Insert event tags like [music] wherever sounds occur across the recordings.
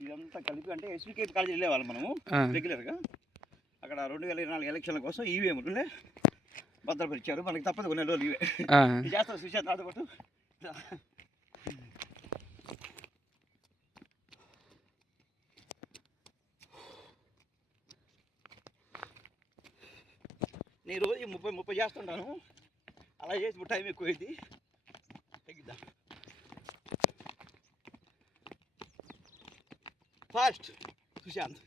ఇదంతా కలిపి అంటే ఎస్వికే కాలేజీ వెళ్ళేవాళ్ళం మనము రెగ్యులర్గా. అక్కడ రెండు వేల ఇరవై నాలుగు ఎలక్షన్ల కోసం ఈవీఎంలు భద్రపరిచారు మనకి తప్పదు కొన్ని రోజులు ఇవే. ఆ, ఇది చేస్తాం సుశాంత్? నాతో పాటు. నేను రోజు ముప్పై ముప్పై చేస్తుంటాను. అలా చేసి టైం ఎక్కువైంది fast Sushant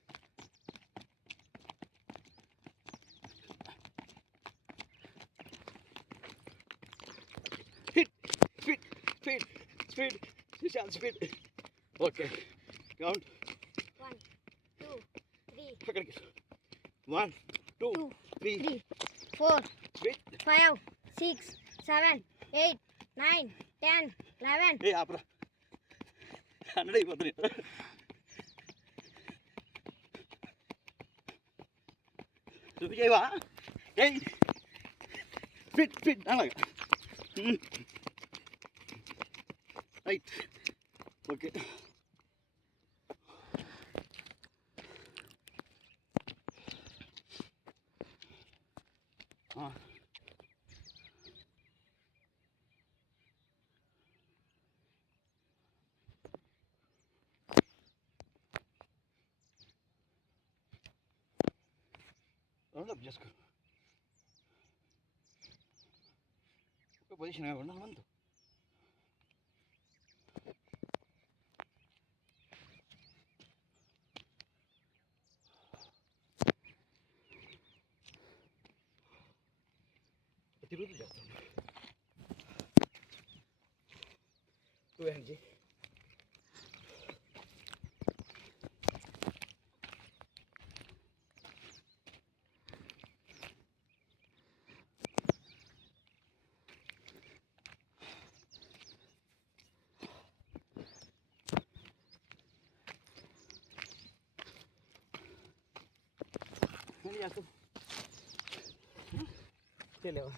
hit speed speed speed Sushant speed okay count One, two, three, అక్కడికి one two two, three speed five, six, seven, eight, nine, ten, eleven, ఏ ఆపరా హండ్రెడ్ అయిపోతుంది చూపించేవా? ఏయ్! ఫిట్ ఫిట్ అలాగా. రైట్. ఓకే. நல்லா ಬಿಜಸ್ಕರು ಒಬ್ಬ ಪೊಸಿಷನ್ ಆಗೋಣ ಬಂತು ತಿರುವುದು ಜಾಸ್ತಿ ಇವೆ ಹಂಗೆ Понятно. Телево.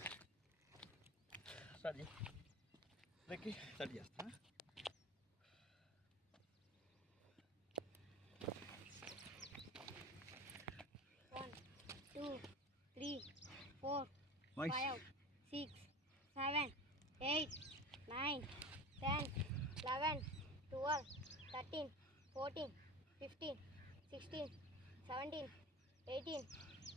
Сади. Таки, садись, а? One, two, three, four, nice. five, six, seven, eight, nine, ten, eleven, twelve, thirteen, fourteen, fifteen, sixteen, seventeen, eighteen.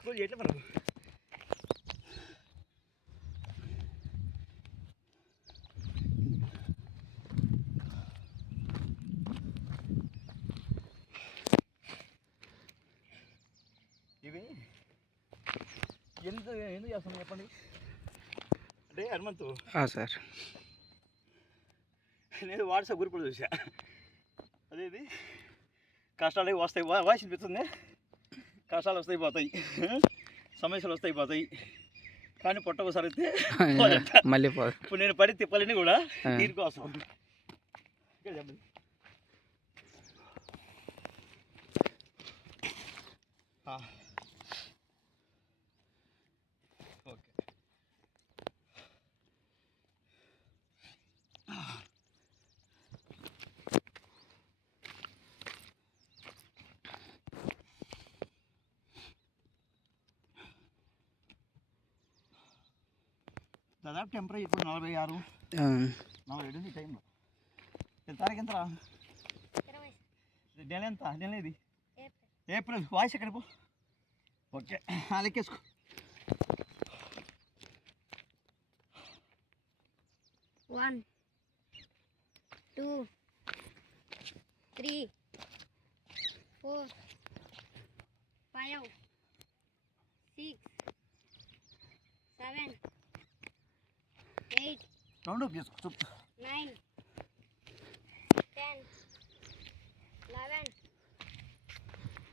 School చేయట్లే మనం ఇవి ఎందుకు ఎందుకు చేస్తాను చెప్పండి? అంటే హనుమంతు. సార్. నేను వాట్సాప్ గ్రూపులో చూసా. అదేది? కష్టాలు వస్తాయి వాయిస్ వినిపిస్తుంది కష్టాలు వస్తాయి పోతాయి. సమస్యలు వస్తాయి పోతాయి. కానీ పొట్ట ఒకసారి అయితే. [laughs] మళ్ళీ ఇప్పుడు నేను పడి తిప్పలని కూడా. దీనికోసం చెప్పండి దాదాపు టెంపరేచర్ ఇప్పుడు నలభై ఆరు. ఆ, నలభై ఏడు ఉంది టైంలో ఎంత తారీఖు ఎంతరా? నెల ఎంత? నెల ఇది? ఏప్రిల్. ఏప్రిల్. వాయిస్ ఎక్కడ పో? Okay లెక్కేసుకో. One two three four five six seven Round up, yes. Nine. Ten. Eleven.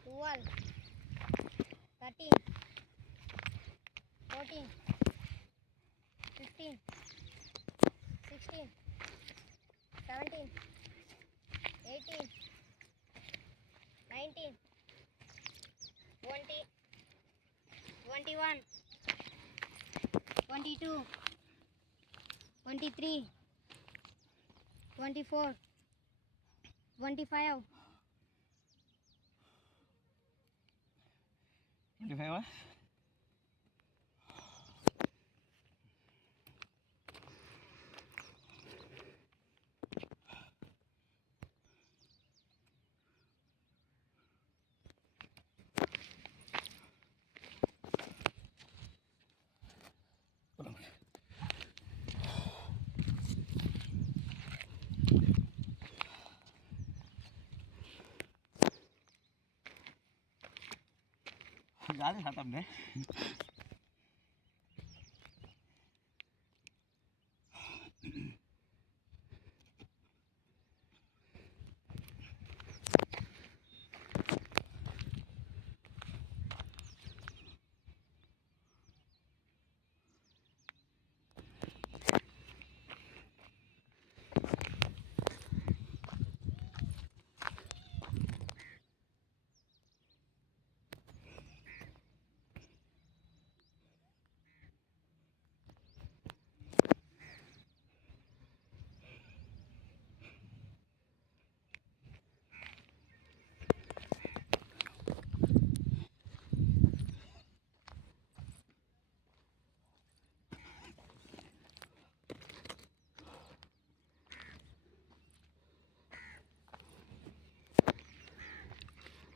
Twelve. Thirteen. Fourteen. Fifteen. Sixteen. Seventeen. Eighteen. Nineteen. Twenty. Twenty-one. Twenty-two. 23 24 25 25? 아주 잘 땄네.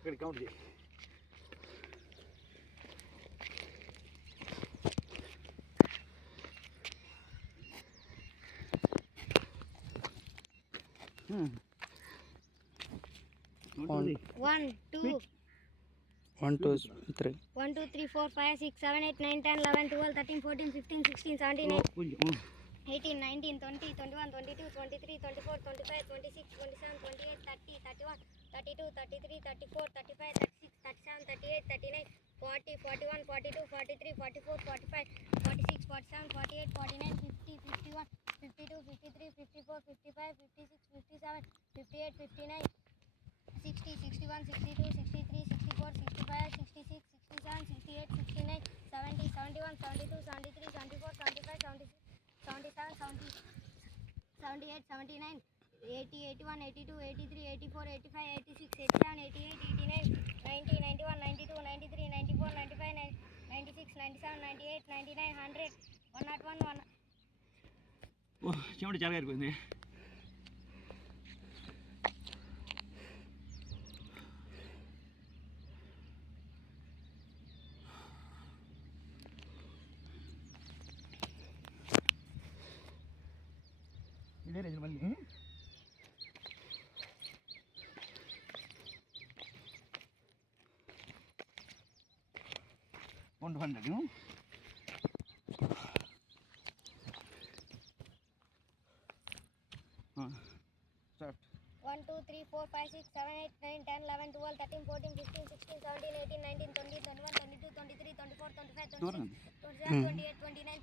ఇక్కడ కౌంట్ చేయి One. 1 2 వన్ టూ త్రీ 1 2 3 4 5 6 7 8 9 10 11 12 13 14 15 16 17 కొంచెం 18 19 20 21 22 23 24 25 26 27 28 30 31 32 33 34 35 36 37 38 39 40 41 42 43 44 45 46 47 48 49 50 51 52 53 54 55 56 57 58 59 60 61 62 63 64 65 66 67 68 69 70 71 72 73 78 79 80 81 82 83 84 85 86 87 88 89 90 91 92 93 94 95 96 97 98 99 100 101 1 చెమట చాలా గారిపోయింది ఇదే range మళ్ళీ one hundred start 1 2 3 4 5 6 7 8 ఇదే రేజు మళ్ళీ ಒಂದು hundred start one two three four five six seven eight nine ten eleven twelve thirteen fourteen fifteen sixteen seventeen eighteen nineteen twenty twenty one twenty two twenty three twenty four twenty five twenty six twenty seven twenty eight twenty nine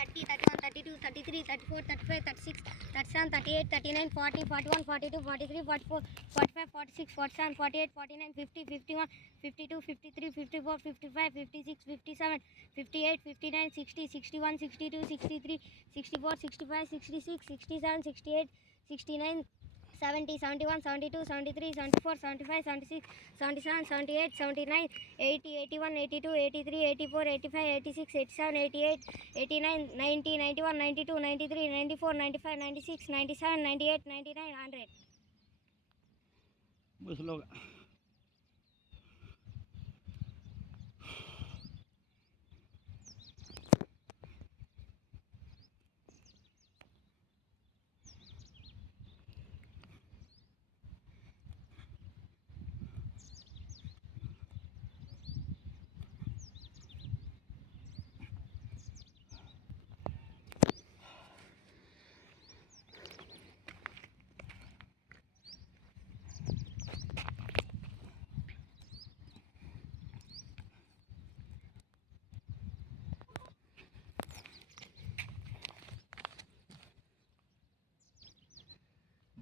thirty thirty one thirty two thirty three thirty four thirty five thirty six thirty seven thirty eight thirty nine forty forty one forty two forty three forty four forty five forty six forty seven forty eight forty nine fifty fifty one fifty two fifty three fifty four fifty five fifty six fifty seven fifty eight fifty nine sixty sixty one two three four five స్లోగా seven eight nine ten eleven twelve thirteen fourteen fifteen sixteen seventeen eighteen nineteen twenty twenty one twenty two twenty three twenty four twenty five twenty six twenty seven twenty eight twenty nine thirty thirty one thirty two thirty three thirty four thirty five thirty six thirty seven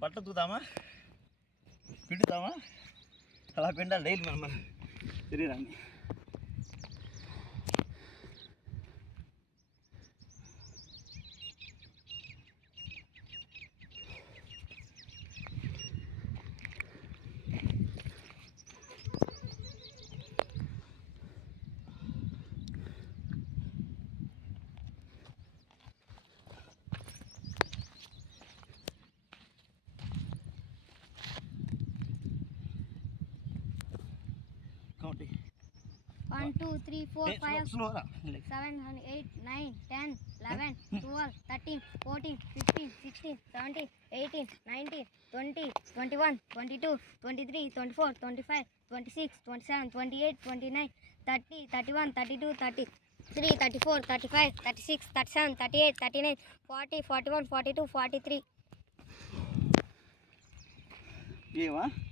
பட்டை தூத்தாம பிடித்தாம நல்லா பெண்டா daily மேலே தெரியுறாங்க naughty. One, two, three, four, hey, five, slow, slow. seven, eight, nine, ten, eleven, twelve, thirteen, fourteen, fifteen, sixteen, seventeen, eighteen, nineteen, twenty, twenty-one, twenty-two, twenty-three, twenty-four, twenty-five, twenty-six, twenty-seven, twenty-eight, twenty-nine, thirty, thirty-one, thirty-two, thirty. 3 34 35 36 37 38 39 40 41 42 43 ये वाह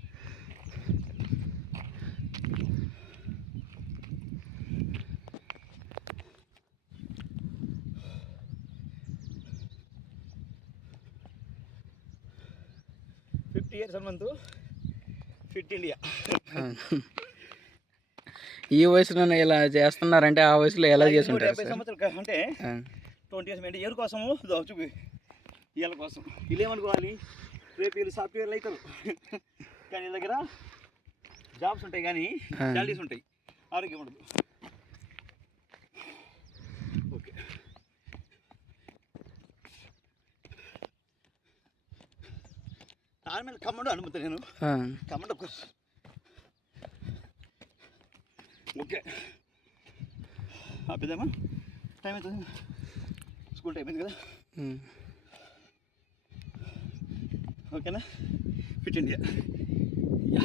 Hanumanthu fit India. ఈ వయసులోనే ఇలా చేస్తున్నారంటే ఆ వయసులో ఎలా చేసి నూట ఉంటారు యాభై సార్? సంవత్సరాలు అంటే ట్వంటీ ఇయర్స్ అంటే ఎవరి కోసము చూపి. వీళ్ళ కోసం. వీళ్ళు ఏమనుకోవాలి? రేపు వీళ్ళు సాఫ్ట్వేర్లు అవుతారు. కానీ వీళ్ళ దగ్గర జాబ్స్ ఉంటాయి కానీ. శాలరీస్ ఉంటాయి. ఆరోగ్యం ఉండదు. మీద కమ్మడు అనుమతి నేను. కమ్మడు ఓకే. ఆపేదామా టైం అవుతుంది. స్కూల్ టైం అయింది కదా. ఓకేనా? Fit India. యా.